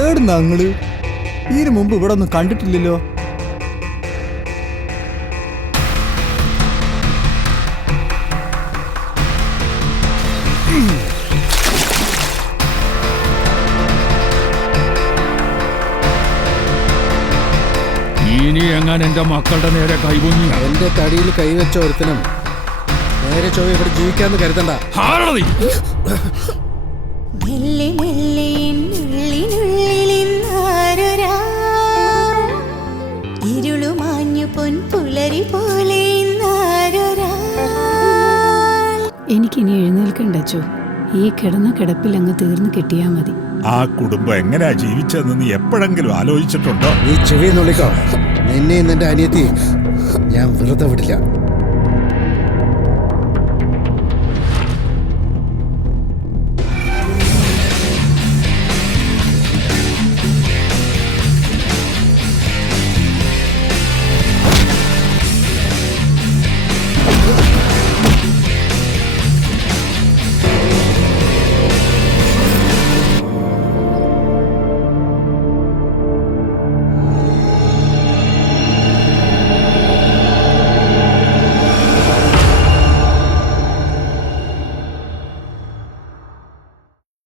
ഏടുന്ന അങ്ങള് ഇതിനു മുമ്പ് ഇവിടെ ഒന്നും കണ്ടിട്ടില്ലല്ലോ. ഇനി എങ്ങനെ എന്റെ മക്കളുടെ നേരെ കൈപൊങ്ങി എന്റെ തടിയിൽ കൈവച്ച ഒരുത്തനും നേരെ ചൊവ്വ ഇവിടെ ജീവിക്കാന്ന് കരുതണ്ട. എനിക്കിനി എഴുന്നേൽക്കണ്ട അച്ചോ. ഈ കിടന്ന കിടപ്പിൽ അങ്ങ് തീർന്നു കിട്ടിയാ മതി. ആ കുടുംബം എങ്ങനെയാ ജീവിച്ചതെന്ന് നീ എപ്പോഴെങ്കിലും ആലോചിച്ചിട്ടുണ്ടോ? നീ ചെവി നുള്ളിക്കോ. നിന്നെ നിന്റെ അനിയത്തി ഞാൻ വെറുതെ വിടില്ല.